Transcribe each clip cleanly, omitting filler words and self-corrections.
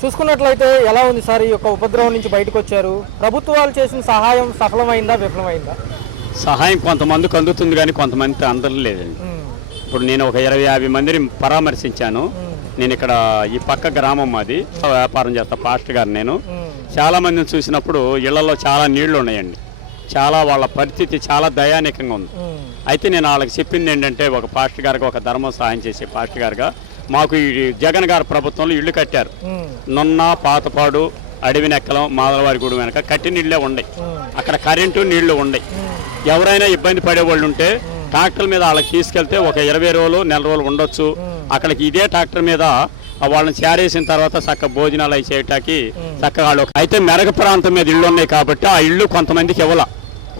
చూసుకున్నట్లయితే ఎలా ఉంది సార్ ఈ యొక్క ఉపద్రవం నుంచి బయటకు వచ్చారు? ప్రభుత్వాలు చేసిన సహాయం సఫలమైందా విఫలమైందా? సహాయం కొంతమందికి అందుతుంది కానీ కొంతమంది అందరం లేదండి. ఇప్పుడు నేను ఒక 20-50 మందిని పరామర్శించాను. నేను ఇక్కడ ఈ పక్క గ్రామం మాది, వ్యాపారం చేస్తా పాస్టర్ గారు. నేను చాలా మందిని చూసినప్పుడు ఇళ్లలో చాలా నీళ్లు ఉన్నాయండి. చాలా వాళ్ళ పరిస్థితి చాలా దయానీయంగా ఉంది. అయితే నేను వాళ్ళకి చెప్పింది ఏంటంటే, ఒక పాస్టర్ గారికి, ఒక ధర్మం సహాయం చేసే పాస్టర్ గారుగా, మాకు ఈ జగన్ గారి ప్రభుత్వంలో ఇళ్ళు కట్టారు. నున్న, పాతపాడు, అడవినెక్కలం, మాదలవారి గుడి వెనక కట్టి నీళ్ళే ఉన్నాయి. అక్కడ కరెంటు నీళ్లు ఉన్నాయి. ఎవరైనా ఇబ్బంది పడేవాళ్ళు ఉంటే ట్రాక్టర్ మీద వాళ్ళకి తీసుకెళ్తే ఒక 20 రోజులు, నెల రోజులు ఉండొచ్చు. అక్కడికి ఇదే ట్రాక్టర్ మీద వాళ్ళని చేరేసిన తర్వాత చక్క భోజనాలు అవి చేయటానికి చక్కగా వాళ్ళు. అయితే మెరగ ప్రాంతం మీద ఇళ్ళు ఉన్నాయి కాబట్టి ఆ ఇళ్ళు కొంతమందికి ఇవ్వాల,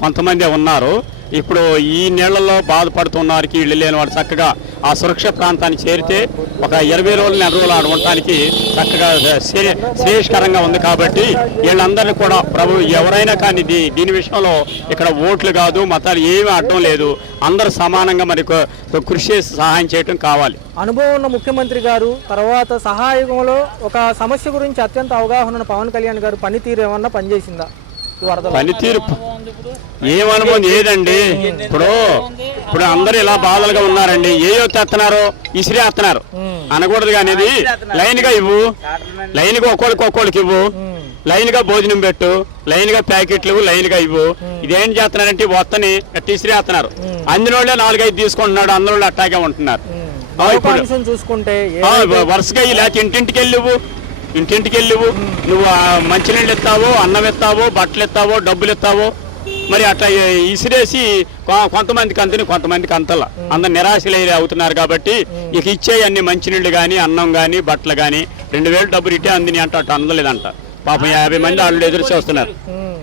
కొంతమంది ఉన్నారు. ఇప్పుడు ఈ నీళ్లలో బాధపడుతున్నవారికి ఇళ్ళు లేని వాడు చక్కగా ఆ సురక్ష ప్రాంతానికి చేరితే ఒక 20 రోజులు, నెల రోజులు ఆడ ఉండటానికి చక్కగా శ్రేయస్కరంగా ఉంది. కాబట్టి వీళ్ళందరినీ కూడా ప్రభు ఎవరైనా కానీ దీని విషయంలో ఇక్కడ ఓట్లు కాదు, మతాలు ఏమీ అడ్డం లేదు. అందరూ సమానంగా మరి కృషి చేసి సహాయం చేయడం కావాలి. అనుభవం ఉన్న ముఖ్యమంత్రి గారు తర్వాత సహాయంలో ఒక సమస్య గురించి అత్యంత అవగాహన ఉన్న పవన్ కళ్యాణ్ గారు పనితీరు ఏమన్నా పనిచేసిందా? పనితీరు ఏమనుభవం ఏదండి. ఇప్పుడు అందరూ ఇలా బాధలుగా ఉన్నారండి. ఏయో తెస్తున్నారు, ఇసిరేస్తున్నారు అనకూడదు. కానీ లైన్ గా ఇవ్వు, లైన్ గా ఒక్కోళ్ళకి ఇవ్వు, లైన్ గా భోజనం పెట్టు, లైన్ గా ప్యాకెట్లు లైన్ గా ఇవ్వు. ఇదేం చేస్తున్నారంటే వత్తని ఇసిరేస్తున్నారు. అందులోనే 4-5 తీసుకుంటున్నాడు, అందులో అట్టాగే ఉంటున్నారు. చూసుకుంటే వరుసగా లేకపోతే ఇంటింటికి వెళ్ళివు, ఇంటింటికి వెళ్ళివు. నువ్వు మంచినీళ్ళు ఎత్తావో, అన్నం ఎత్తావో, బట్టలు ఎత్తావో, డబ్బులు ఎత్తావో, మరి అట్లా ఇసిరేసి కొంతమందికి అంతని కొంతమందికి అంతలా అందరు నిరాశలు అవుతున్నారు. కాబట్టి ఇక ఇచ్చే అన్ని మంచినీళ్ళు కానీ, అన్నం కానీ, బట్టలు కానీ 2000 డబ్బులు ఇట్టే అందిని అంట, అట్లా అందలేదంట. పాపం 50 మంది వాళ్ళు ఎదురు చూస్తున్నారు.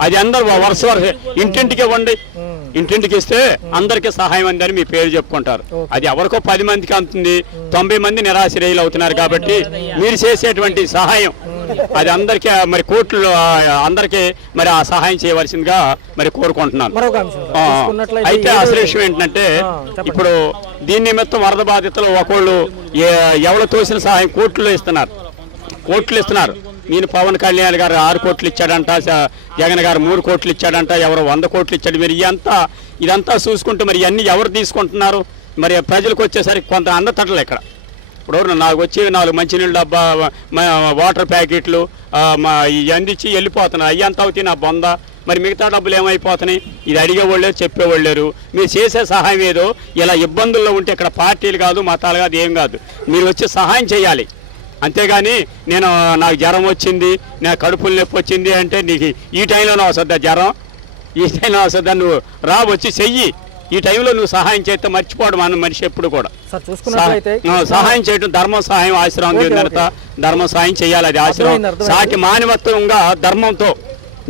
అది అందరు వరుస ఇంటింటికి ఇవ్వండి. ఇంటింటికి ఇస్తే అందరికీ సహాయం అందని మీ పేరు చెప్పుకుంటారు. అది ఎవరికో 10 మందికి అందుతుంది, 90 మంది నిరాశ్రయులు అవుతున్నారు. కాబట్టి మీరు చేసేటువంటి సహాయం అది అందరికీ మరి కోర్టులు అందరికీ మరి ఆ సహాయం చేయవలసిందిగా మరి కోరుకుంటున్నాను. అయితే అసలు విషయం ఏంటంటే, ఇప్పుడు దీని నిమిత్తం వరద బాధితులు ఒకళ్ళు ఎవరు తోసిన సహాయం కోర్టులో ఇస్తున్నారు. నేను పవన్ కళ్యాణ్ గారు 6 కోట్లు ఇచ్చాడంట, జగన్ గారు 3 కోట్లు ఇచ్చాడంట, ఎవరు 100 కోట్లు ఇచ్చాడు. మరి ఇదంతా చూసుకుంటే మరి ఇవన్నీ ఎవరు తీసుకుంటున్నారు? మరి ప్రజలకు వచ్చేసరికి కొంత అందతట్టలు ఇక్కడ. ఇప్పుడు నాకు వచ్చి 4 మంచినీళ్ళ డబ్బా, వాటర్ ప్యాకెట్లు అందించి వెళ్ళిపోతున్నాయి. అవి అంత అవుతాయి నా బొంద. మరి మిగతా డబ్బులు ఏమైపోతున్నాయి? ఇది అడిగేవాళ్ళు చెప్పేవాళ్ళు లేరు. మీరు చేసే సహాయం ఏదో ఇలా ఇబ్బందుల్లో ఉంటే ఇక్కడ పార్టీలు కాదు, మతాలు కాదు, ఏం కాదు, మీరు వచ్చి సహాయం చేయాలి. అంతేగాని నాకు జ్వరం వచ్చింది, నాకు కడుపులు నొప్పి వచ్చింది అంటే నీకు ఈ టైంలోనే వస్తుందా జ్వరం? ఈ టైంలో వస్తుందా? నువ్వు వచ్చి చెయ్యి. ఈ టైంలో నువ్వు సహాయం చేస్తే మర్చిపోవడం మనిషి ఎప్పుడు కూడా. సహాయం చేయడం ధర్మం, సహాయం ఆశ్రమం తర్వాత ధర్మం సహాయం చేయాలి. అది ఆశ్రమం సాటి మానవత్వంగా ధర్మంతో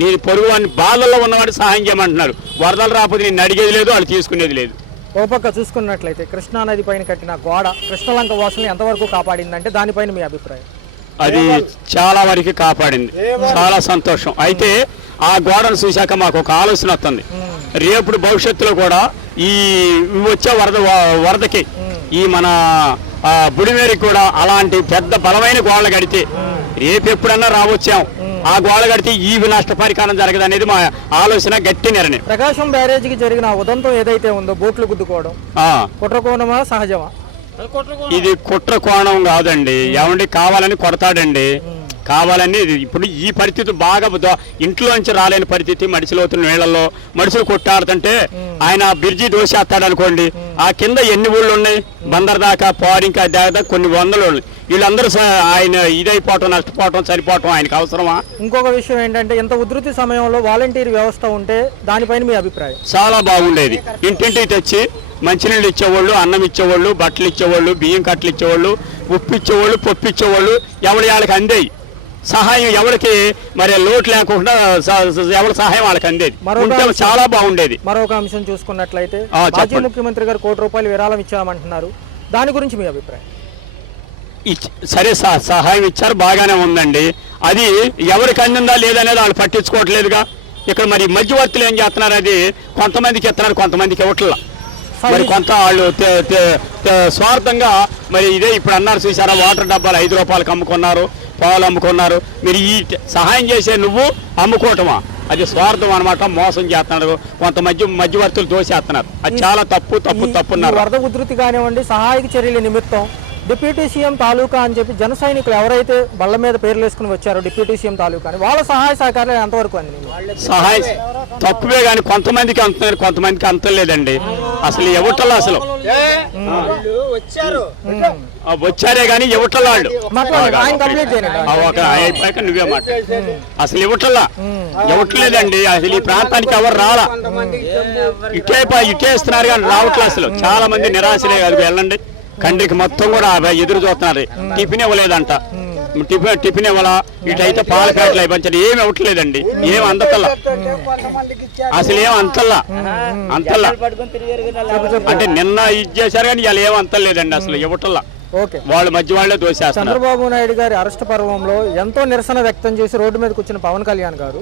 నేను పొరుగు వాడిని బాధల్లో ఉన్నవాడు సహాయం చేయమంటున్నారు. వరదలు రాకపోతే నేను అడిగేది లేదు, వాళ్ళు తీసుకునేది లేదు. ఓ పక్క చూసుకున్నట్లయితే కృష్ణానది పైన కట్టిన గోడ కృష్ణలంక వాసులను ఎంతవరకు కాపాడిందంటే దానిపైన మీ అభిప్రాయం? అది చాలా వరకు కాపాడింది, చాలా సంతోషం. అయితే ఆ గోడను చూశాక మాకు ఒక ఆలోచన వస్తుంది. రేపు భవిష్యత్తులో కూడా ఈ వచ్చే వరదకి ఈ మన బుడిమేరికి కూడా అలాంటి పెద్ద బలమైన గోడలు కడితే రేపు ఎప్పుడన్నా రావచ్చాం, ఆ గోడ కడితే ఈ నష్టపరిహారం జరగదు అనేది మా ఆలోచన, గట్టి నిర్ణయం. ప్రకాశం బ్యారేజీకి జరిగిన ఉదంతం ఏదైతే ఉందో, బోట్లు గుద్దుకోవడం కుట్రకోణమా సహజమా? ఇది కుట్ర కోణం కాదండి. ఏమండి కావాలని కొడతాడండి, కావాలని. ఇప్పుడు ఈ పరిస్థితి బాగా ఇంట్లోంచి రాలేని పరిస్థితి, మడిసిలోతున్న నీళ్లలో మనుషులు కొట్టాడుతుంటే ఆయన బ్రిడ్జి దోసేస్తాడు అనుకోండి. ఆ కింద ఎన్ని ఊళ్ళు ఉన్నాయి? బందర్ దాకా, పోరింకా దాకా కొన్ని వందలు ఉన్నాయి. వీళ్ళందరూ ఆయన ఇదైపోవటం, నష్టపోవటం, చనిపోవటం ఆయనకు అవసరమా? ఇంకొక విషయం ఏంటంటే, ఇంత ఉధృతి సమయంలో వాలంటీర్ వ్యవస్థ ఉంటే దానిపైన మీ అభిప్రాయం? చాలా బాగుండేది. ఇంటింటికి తెచ్చి మంచినీళ్ళు ఇచ్చేవాళ్ళు, అన్నం ఇచ్చేవాళ్ళు, బట్టలు ఇచ్చేవాళ్ళు, బియ్యం కట్టలు ఇచ్చేవాళ్ళు, ఉప్పు ఇచ్చేవాళ్ళు, పప్పు ఇచ్చేవాళ్ళు. వాళ్ళకి అందేది సహాయం, ఎవరికి మరి లోటు లేకుండా ఎవరి సహాయం వాళ్ళకి అందేది. చాలా బాగుండేది. మరొక అంశం చూసుకున్నట్లయితే, మాజీ ముఖ్యమంత్రి గారు ₹1 విరాళం ఇచ్చామంటున్నారు. దాని గురించి మీ అభిప్రాయం? సరే, సహాయం ఇచ్చారు, బాగానే ఉందండి. అది ఎవరికి అందిందా లేదనేది వాళ్ళు పట్టించుకోవట్లేదుగా. ఇక్కడ మరి మధ్యవర్తులు ఏం చేస్తున్నారు? అది కొంతమందికి ఇస్తున్నారు, కొంతమందికి ఇవ్వట్లా. మరి కొంత వాళ్ళు స్వార్థంగా మరి ఇదే ఇప్పుడు అన్నారు చూసారా, వాటర్ డబ్బాలు ₹5 అమ్ముకున్నారు, పాలు అమ్ముకున్నారు. మీరు ఈ సహాయం చేసే నువ్వు అమ్ముకోవటమా? అది స్వార్థం అనమాట. మోసం చేస్తున్నారు, కొంత మధ్యవర్తులు దోసేస్తున్నారు. అది చాలా తప్పున్నారు. వరద ఉధృతి కానివ్వండి, సహాయక చర్యల నిమిత్తం డిప్యూటీ సీఎం తాలూకా అని చెప్పి జన సైనికులు ఎవరైతే బళ్ళ మీద పేర్లు వేసుకుని వచ్చారో డిప్యూటీ సీఎం తాలూకా అని, వాళ్ళ సహాయ సహకారాలు ఎంతవరకు అంది? సహాయం తక్కువే కానీ కొంతమందికి అందుతున్నారు, కొంతమందికి అంతం లేదండి. అసలు ఇవ్వటల్లా అసలు వచ్చారే కానీ ఇవ్వటల్లా వాళ్ళు అయిపోయాక నువ్వే మాట అసలు ఇవ్వట్లేదండి. అసలు ఈ ప్రాంతానికి ఎవరు రాలా, ఇటే ఇస్తున్నారు కానీ రావట్లే. అసలు చాలా మంది నిరాశలే కాదు. వెళ్ళండి కండ్రికి మొత్తం కూడా ఎదురు చూస్తున్నారు. టిఫిన్ ఇవ్వలేదంట, టిఫిన్ ఇవ్వాలా, ఇటైతే పాల ప్యాకెట్లు అయిపోయించారు. ఏమి ఇవ్వట్లేదండి, ఏం అందతల్లా, అసలు ఏం అంతల్లా అంటే నిన్న ఇది చేశారు కానీ ఇవాళ ఏం అంతలేదండి. అసలు ఇవ్వటల్లా వాళ్ళ మధ్య వాళ్ళే దోసేస్తారు. చంద్రబాబు నాయుడు గారి అరెస్ట్ పర్వంలో ఎంతో నిరసన వ్యక్తం చేసి రోడ్డు మీదకి వచ్చిన పవన్ కళ్యాణ్ గారు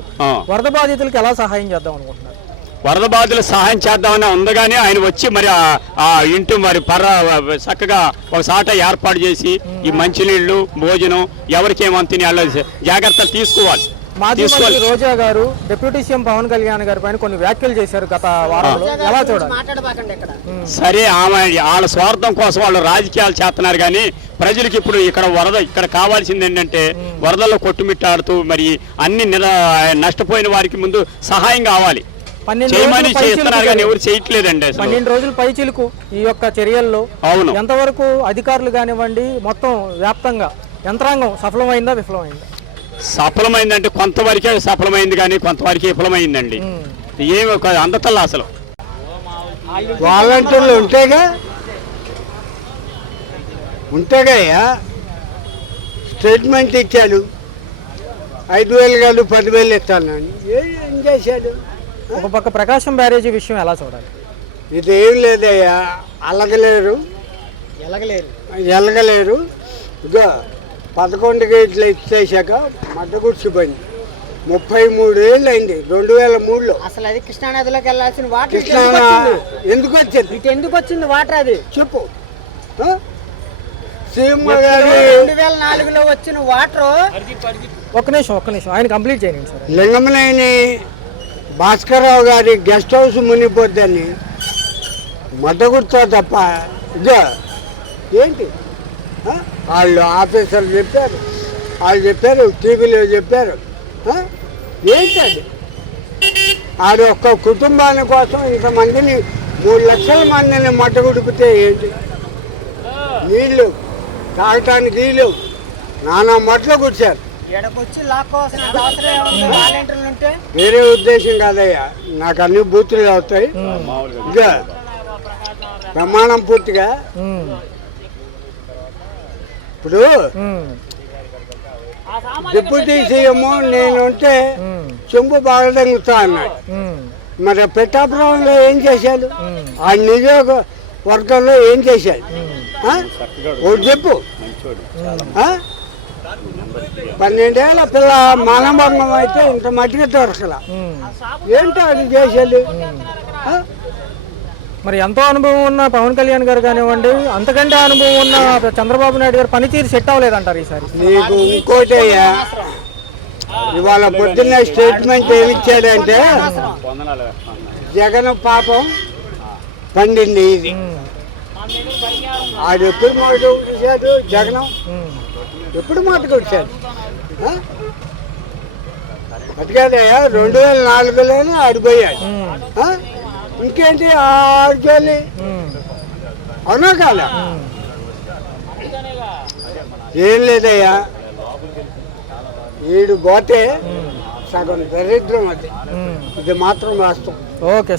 వరద బాధితులకు ఎలా సహాయం చేద్దాం అనుకుంటున్నారు? వరద బాధితులు సహాయం చేద్దామని ఉంది కానీ ఆయన వచ్చి మరి ఆ ఇంటి మరి చక్కగా ఒక సాట ఏర్పాటు చేసి ఈ మంచినీళ్లు భోజనం ఎవరికి ఏమంతిని వాళ్ళ జాగ్రత్తలు తీసుకోవాలి. రోజా గారు డిప్యూటీ సీఎం పవన్ కళ్యాణ్ గారి పైన కొన్ని వ్యాఖ్యలు చేశారు గత వారంలో, ఎలా చూడాలి? సరే, ఆమె వాళ్ళ స్వార్థం కోసం వాళ్ళు రాజకీయాలు చేస్తున్నారు కానీ ప్రజలకు ఇప్పుడు ఇక్కడ కావాల్సింది ఏంటంటే వరదల్లో కొట్టుమిట్టాడుతూ మరి అన్ని నష్టపోయిన వారికి ముందు సహాయం కావాలి. చేస్తున్నారు కానీ ఎవరు చేయట్లేదండి. 12 రోజుల పైచిలుకు ఈ యొక్క చర్యల్లో అవును ఎంతవరకు అధికారులు కానివ్వండి మొత్తం వ్యాప్తంగా యంత్రాంగం సఫలమైందా విఫలమైందా? సఫలమైందంటే కొంతవరకే సఫలమైంది కానీ కొంతవరకు విఫలమైందండి. ఏమి అందతల్లా అసలు వాలంటీర్లు ఉంటేగా స్టేట్మెంట్ ఇచ్చాడు 5,000 కాదు 10,000 ఇస్తాను. ఏం చేశాడు? ఒక పక్క ప్రకాశం బ్యారేజీ విషయం ఎలా చూడాలి? ఇదేం లేదయ్యా, ఎలగలేరు ఇదో 11 గేట్లు ఇచ్చేసాక మడ్డ గుడిచిపోయింది. 33 ఏళ్ళు అయింది 2003లో. అసలు అది కృష్ణానదిలోకి వెళ్ళాల్సిన వాటర్ ఎందుకు వచ్చింది? ఇటు ఎందుకు వచ్చింది వాటర్? అది చెప్పు. సీఎం గారు 2004లో వచ్చిన వాటర్. ఒక్క నిమిషం ఆయన కంప్లీట్ చేయండి సార్. లింగమనేని భాస్కర్రావు గారి గెస్ట్ హౌస్ మునిగిపోద్దని మద్దగుర్తా తప్ప ఇదో ఏంటి వాళ్ళు ఆఫీసర్లు చెప్పారు టీవీలో చెప్పారు. ఏంటి అది? ఆడు ఒక్క కుటుంబాని కోసం ఇంతమందిని 3 లక్షల మందిని మట్టగుడిపితే ఏంటి? నీళ్ళు తాగటానికి నీళ్ళు నానా మట్లు కూర్చారు. వేరే ఉద్దేశం కాదయ్యా, నాకు అన్ని బూతులు అవుతాయి. ఇక ప్రమాణం పూర్తిగా ఇప్పుడు డిప్యూటీ సీఎం నేనుంటే చెంబు బాగా తగ్గుతా అన్నాడు. మరి పెట్టాపురంలో ఏం చేశాడు? ఆ నియోజకవర్గంలో ఏం చేశాడు? ఒకటి చెప్పు. 12 ఏళ్ళ పిల్ల మానభంగం అయితే ఇంత మట్టిగా దొరకల. ఏంటో అది చేసేది? మరి ఎంతో అనుభవం ఉన్న పవన్ కళ్యాణ్ గారు కానివ్వండి, అంతకంటే అనుభవం ఉన్న చంద్రబాబు నాయుడు గారు పనితీరు సెట్ అవ్వలేదంటారు ఈసారి. నీకు ఇంకోటయ్యా, ఇవాళ పొద్దున్న స్టేట్మెంట్ ఏమిచ్చాడంటే జగన్ పాపం పండింది. ఇది ఆడు ఎప్పుడు మాట వచ్చాడు? జగన్ ఎప్పుడు మాటకు వచ్చాడు? అటుకాదయ్యా 2004లోనే ఆడిపోయాడు. ఇంకేంటి ఆడుకోవాలి? అవునా కాదా? ఏం లేదయ్యా, ఈడు పోతే సగం దరిద్రం. అది ఇది మాత్రం వాస్తవం. ఓకే.